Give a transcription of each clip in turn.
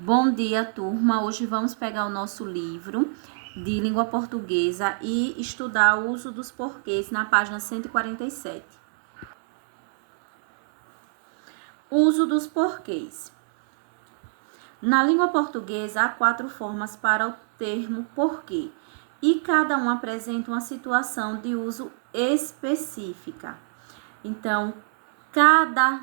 Bom dia, turma. Hoje vamos pegar o nosso livro de língua portuguesa e estudar o uso dos porquês na página 147. Uso dos porquês. Na língua portuguesa, há 4 formas para o termo porquê, e cada um apresenta uma situação de uso específica. Então, cada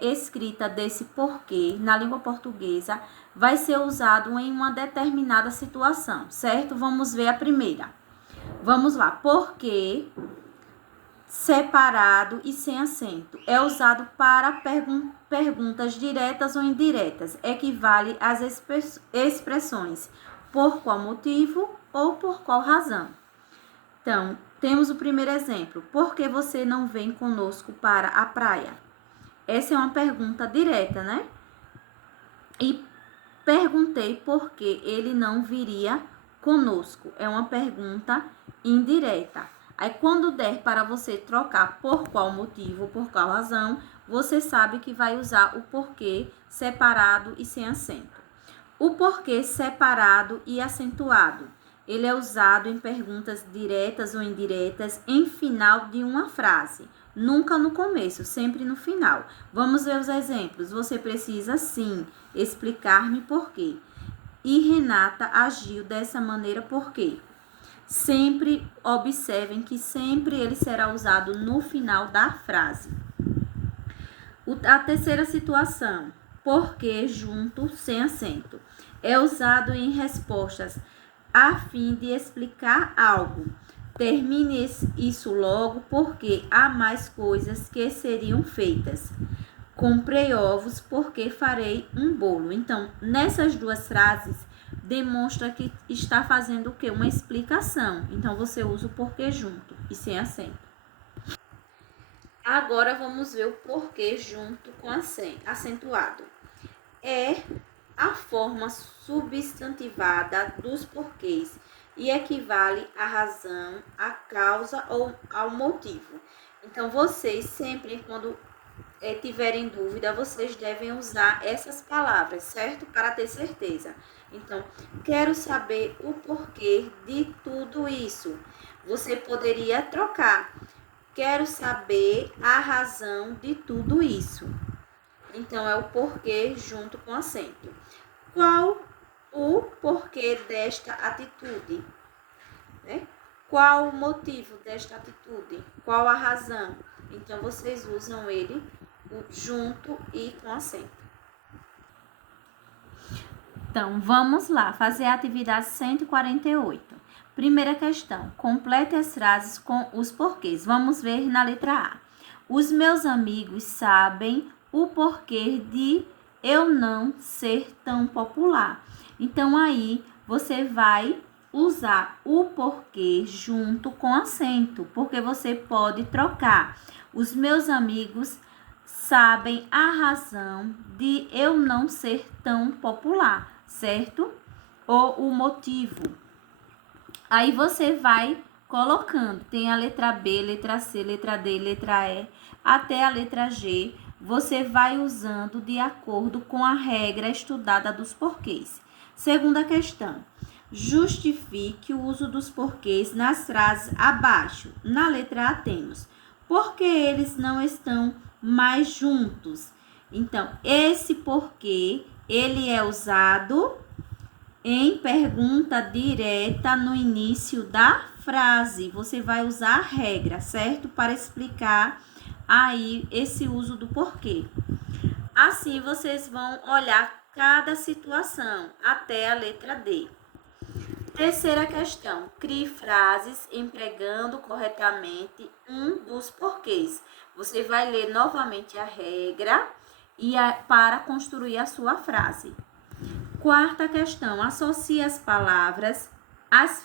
escrita desse porquê na língua portuguesa vai ser usado em uma determinada situação, certo? Vamos ver a primeira. Vamos lá. Porquê separado e sem acento. É usado para perguntas diretas ou indiretas. Equivale às expressões por qual motivo ou por qual razão. Então, temos o primeiro exemplo. Por que você não vem conosco para a praia? Essa é uma pergunta direta, né? E perguntei por que ele não viria conosco. É uma pergunta indireta. Aí, quando der para você trocar por qual motivo, por qual razão, você sabe que vai usar o porquê separado e sem acento. O porquê separado e acentuado. Ele é usado em perguntas diretas ou indiretas em final de uma frase. Nunca no começo, sempre no final. Vamos ver os exemplos. Você precisa, sim, explicar-me por quê. E Renata agiu dessa maneira por quê? Sempre observem que sempre ele será usado no final da frase. A terceira situação, porque junto, sem acento. É usado em respostas a fim de explicar algo. Termine isso logo, porque há mais coisas que seriam feitas. Comprei ovos porque farei um bolo. Então, nessas duas frases, demonstra que está fazendo o quê? Uma explicação. Então, você usa o porquê junto e sem acento. Agora, vamos ver o porquê junto com acentuado. É a forma substantivada dos porquês e equivale à razão, à causa ou ao motivo. Então, vocês sempre, quando tiverem dúvida, vocês devem usar essas palavras, certo? Para ter certeza. Então, quero saber o porquê de tudo isso. Você poderia trocar. Quero saber a razão de tudo isso. Então, é o porquê junto com acento. Qual o porquê desta atitude? Né? Qual o motivo desta atitude? Qual a razão? Então, vocês usam ele junto e com acento. Então, vamos lá, fazer a atividade 148. Primeira questão, complete as frases com os porquês. Vamos ver na letra A. Os meus amigos sabem o porquê de eu não ser tão popular. Então, aí, você vai usar o porquê junto com acento, porque você pode trocar. Os meus amigos sabem a razão de eu não ser tão popular, certo? Ou o motivo. Aí você vai colocando. Tem a letra B, letra C, letra D, letra E, até a letra G. Você vai usando de acordo com a regra estudada dos porquês. Segunda questão. Justifique o uso dos porquês nas frases abaixo. Na letra A temos: porque eles não estão mais juntos. Então, esse porquê, ele é usado em pergunta direta no início da frase. Você vai usar a regra, certo? Para explicar aí esse uso do porquê. Assim, vocês vão olhar cada situação até a letra D. Terceira questão, crie frases empregando corretamente um dos porquês. Você vai ler novamente a regra para construir a sua frase. Quarta questão, associe as palavras às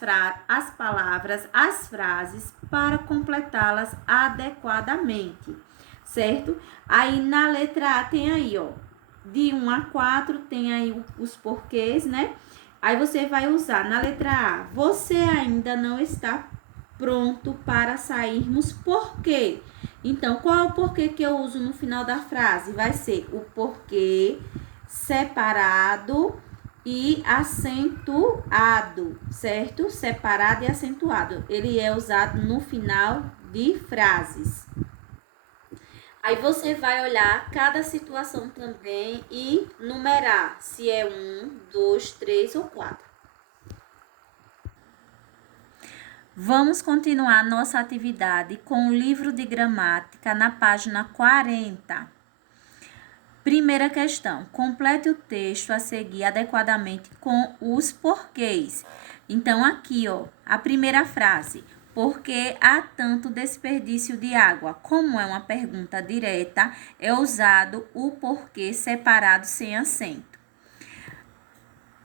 frases para completá-las adequadamente, certo? Aí na letra A tem aí, ó, de 1 a 4 tem aí os porquês, né? Aí você vai usar na letra A, você ainda não está pronto para sairmos, por quê? Então, qual é o porquê que eu uso no final da frase? Vai ser o porquê separado e acentuado, certo? Separado e acentuado. Ele é usado no final de frases. Aí você vai olhar cada situação também e numerar se é 1, 2, 3 ou 4. Vamos continuar nossa atividade com o livro de gramática na página 40. Primeira questão. Complete o texto a seguir adequadamente com os porquês. Então, aqui, ó, a primeira frase. Por que há tanto desperdício de água? Como é uma pergunta direta, é usado o porquê separado sem acento.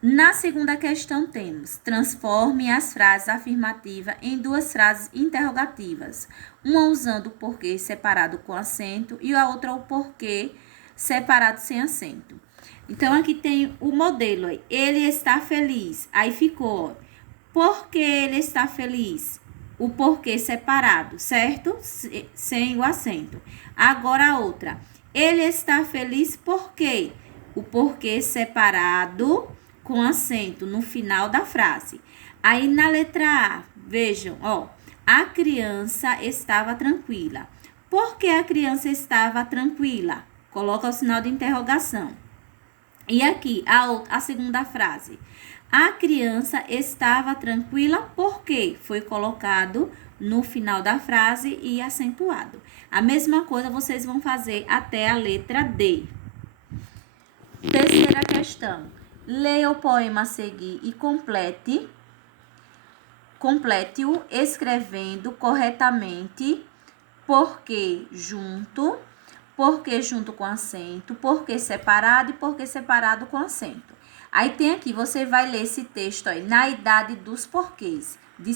Na segunda questão temos, transforme as frases afirmativas em duas frases interrogativas. Uma usando o porquê separado com acento e a outra o porquê separado sem acento. Então, aqui tem o modelo aí. Ele está feliz. Aí ficou, por que ele está feliz? O porquê separado, certo? Sem o acento. Agora a outra. Ele está feliz por quê? O porquê separado com acento no final da frase. Aí na letra A, vejam, ó. A criança estava tranquila. Por que a criança estava tranquila? Coloca o sinal de interrogação. E aqui, a segunda frase. A criança estava tranquila porque foi colocado no final da frase e acentuado. A mesma coisa vocês vão fazer até a letra D. Terceira questão. Leia o poema a seguir e complete-o escrevendo corretamente porque junto com acento, porque separado e porque separado com acento. Aí tem aqui, você vai ler esse texto aí, Na Idade dos Porquês, de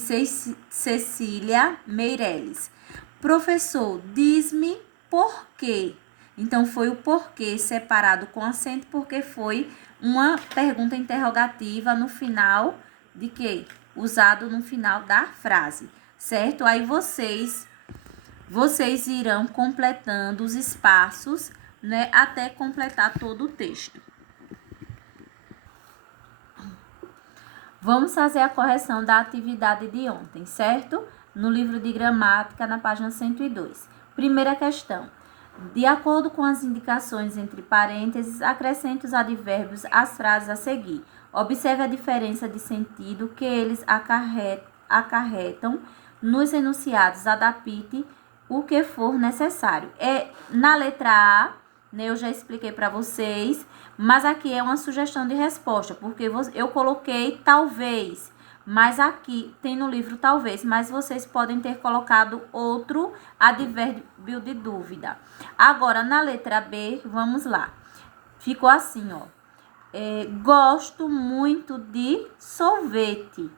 Cecília Meirelles. Professor, diz-me por quê. Então, foi o porquê separado com acento, porque foi uma pergunta interrogativa no final de quê? Usado no final da frase, certo? Aí vocês irão completando os espaços, né, até completar todo o texto. Vamos fazer a correção da atividade de ontem, certo? No livro de gramática, na página 102. Primeira questão. De acordo com as indicações entre parênteses, acrescente os advérbios às frases a seguir. Observe a diferença de sentido que eles acarretam nos enunciados. Adapte o que for necessário. Na letra A, né, eu já expliquei para vocês, mas aqui é uma sugestão de resposta, porque eu coloquei talvez, mas aqui tem no livro talvez, mas vocês podem ter colocado outro advérbio de dúvida. Agora, na letra B, vamos lá. Ficou assim, ó. Gosto muito de sorvete,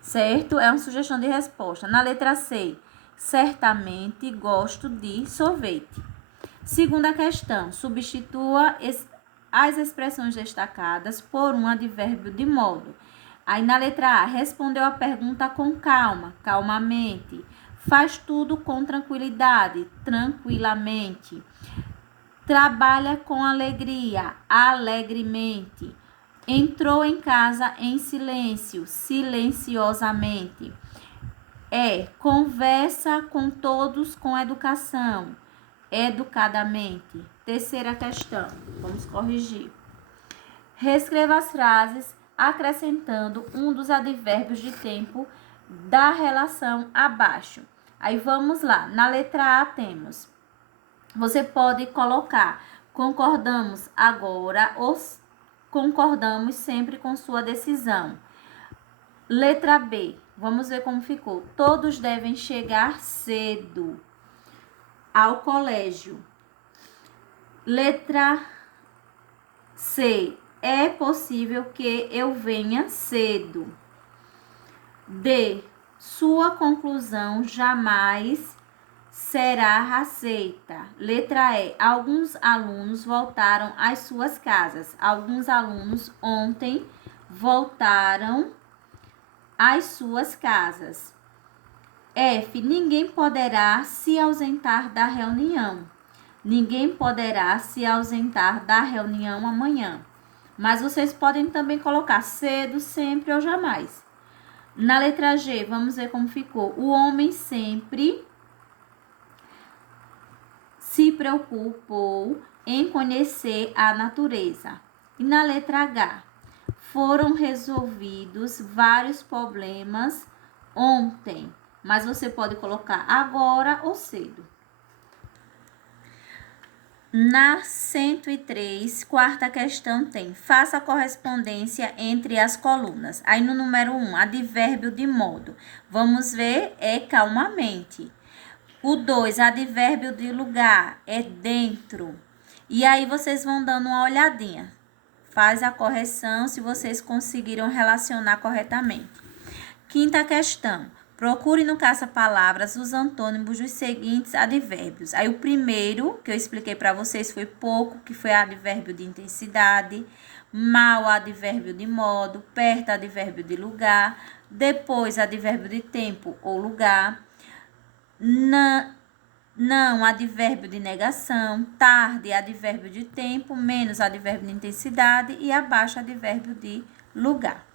certo? É uma sugestão de resposta. Na letra C, certamente gosto de sorvete. Segunda questão, substitua as expressões destacadas por um advérbio de modo. Aí na letra A, respondeu a pergunta com calma, calmamente. Faz tudo com tranquilidade, tranquilamente. Trabalha com alegria, alegremente. Entrou em casa em silêncio, silenciosamente. Conversa com todos com educação, educadamente. Terceira questão, vamos corrigir. Reescreva as frases acrescentando um dos advérbios de tempo da relação abaixo. Aí vamos lá, na letra A temos, você pode colocar, concordamos agora ou concordamos sempre com sua decisão. Letra B, vamos ver como ficou. Todos devem chegar cedo ao colégio. Letra C, é possível que eu venha cedo. D, sua conclusão jamais será aceita. Letra E, alguns alunos voltaram às suas casas. Alguns alunos ontem voltaram às suas casas. F, ninguém poderá se ausentar da reunião. Ninguém poderá se ausentar da reunião amanhã. Mas vocês podem também colocar cedo, sempre ou jamais. Na letra G, vamos ver como ficou. O homem sempre se preocupou em conhecer a natureza. E na letra H, foram resolvidos vários problemas ontem, mas você pode colocar agora ou cedo. Na 103, quarta questão tem: faça a correspondência entre as colunas. Aí no número 1, advérbio de modo. Vamos ver, é calmamente. O 2, advérbio de lugar, é dentro. E aí vocês vão dando uma olhadinha. Faz a correção se vocês conseguiram relacionar corretamente. Quinta questão. Procure no caça-palavras os antônimos dos seguintes advérbios. Aí o primeiro que eu expliquei para vocês foi pouco, que foi advérbio de intensidade, mal, advérbio de modo, perto, advérbio de lugar, depois advérbio de tempo ou lugar, não, advérbio de negação, tarde, advérbio de tempo, menos, advérbio de intensidade e abaixo, advérbio de lugar.